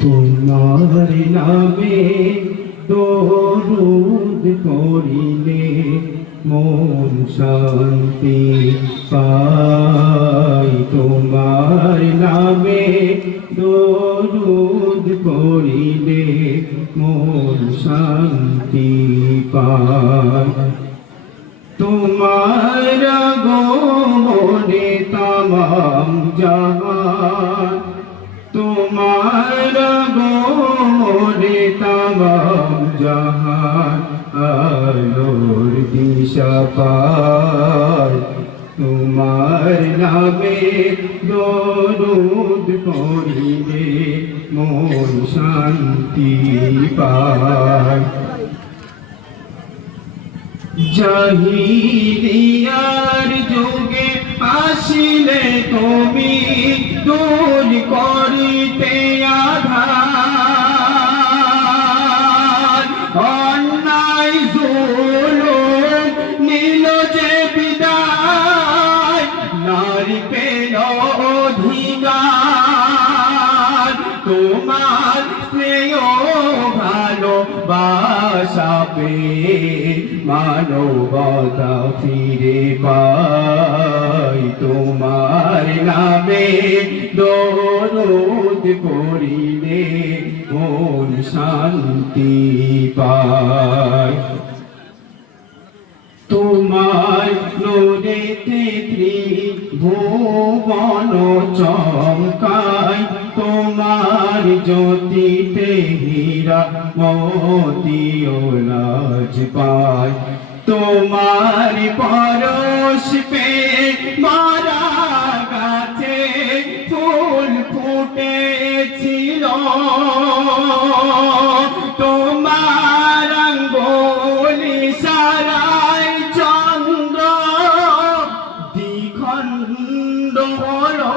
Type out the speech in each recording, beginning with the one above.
তোমার নামে দরুদ পড়িলে মন শান্তি পায়। তোমার নামে দরুদ পড়িলে মন শান্তি পায়। তোমার আগমনে তামাম জাহান, তোমার আগমনে তামাম জাহান আলোর দিশা পায়। তোমার নামে দরুদ পড়িলে মন শান্তি পায়। জাহিলিয়ার যুগে আসিলে তুমি দূর করিতে আধার। অন্যায় জুলুম নিল যে বিদায়, নারী পেল অধিকার। তোমার স্নেহ ভালোবাসা পেয়ে মানবতা ফিরে পাই। তোমার নামে দরুদ পড়িলে মন শান্তি পায়। তোমার নূরেতে ত্রিভুবন চমকায়, তোমার জ্যোতিতে হীরা মোতিও লাজ পায়। তোমার পরশ পে মারা গাছে ফুল ফুটেছিল, তোমার আঙ্গুলি সারায় চন্দ্র দ্বিখণ্ড হলো।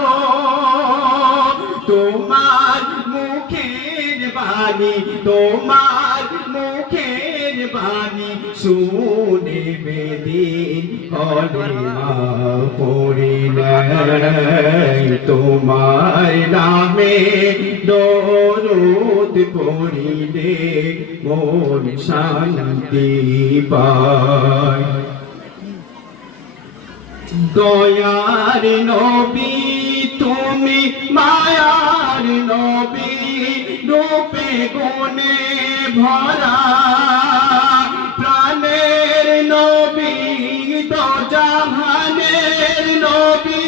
তোমার মুখের বাণী, তোমার মুখের বাণী শুনে বেদিন কলিমা পড়িলেন। তোমার নামে দরুদ পড়িলে মন শান্তি পায়। দয়ার নবী তুমি মায়ার নবী, রূপে গুণে ভরা। প্রাণের নবী দো জাহানের নবী,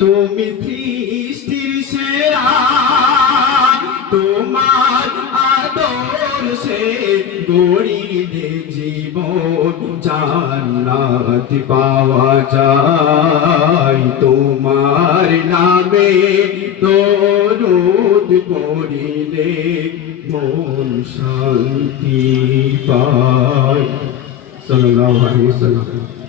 তুমি সৃষ্টির সেরা। তোমার আদর্শে গড়িলে জীবন জান্নাত পাওয়া যায়। তোমার নামে দরুদ পড়িলে মন শান্তি পায়। সাল্লাল্লাহু আলাইহি ওয়াসাল্লাম।